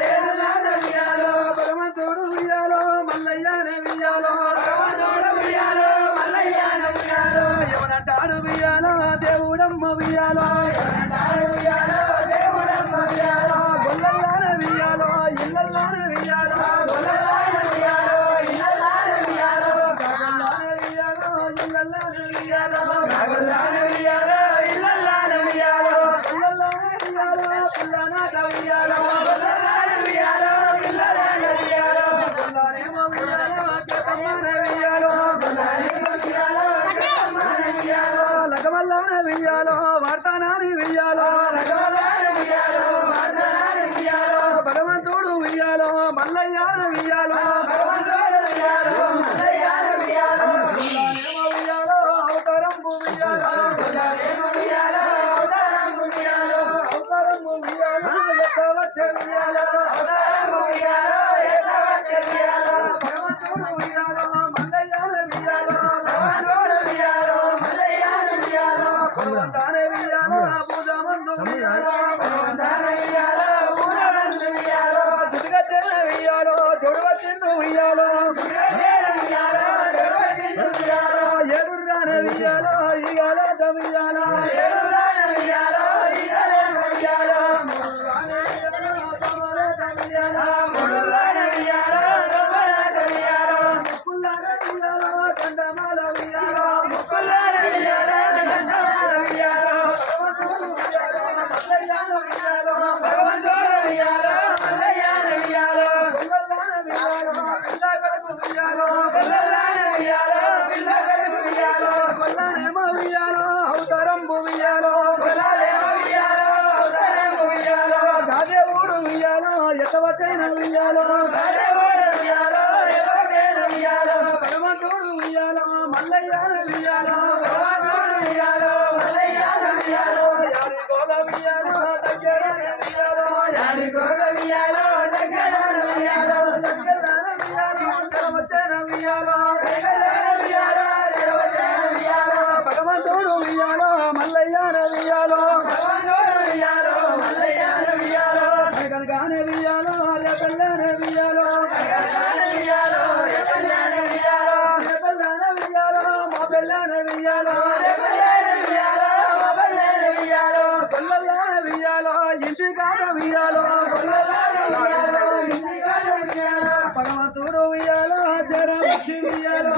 లేదు నాట ఉయ్యాలో. భగవంతుడు ఉయ్యాలో, ఉయ్యాలో. ఎవరంటాడు ఉయ్యాలో, దేవుడమ్మ ఉయ్యాలో. లగమల్లానే ఉయ్యాలో, భగవంతానే భుజమందు ఉయ్యాలో. చుట్టుకట్టెన ఉయ్యాలో, తొడవచ్చిండు ఉయ్యాలో. ఎదుర్రానే ఉయ్యాలో, ఇయ్యాలంట ఉయ్యాలో. ముర్రానే ఎక్కవటైనా ఉయ్యాలో భగవంతుడు ఉయ్యాలో మల్లయ్యాను ఉయ్యాలో భగవంతుడు ఉయ్యాలో మల్లయ్యాను ఉయ్యాలో పరమ దూరం ఇయ్యాలో జరా వచ్చి ఇయ్యాలో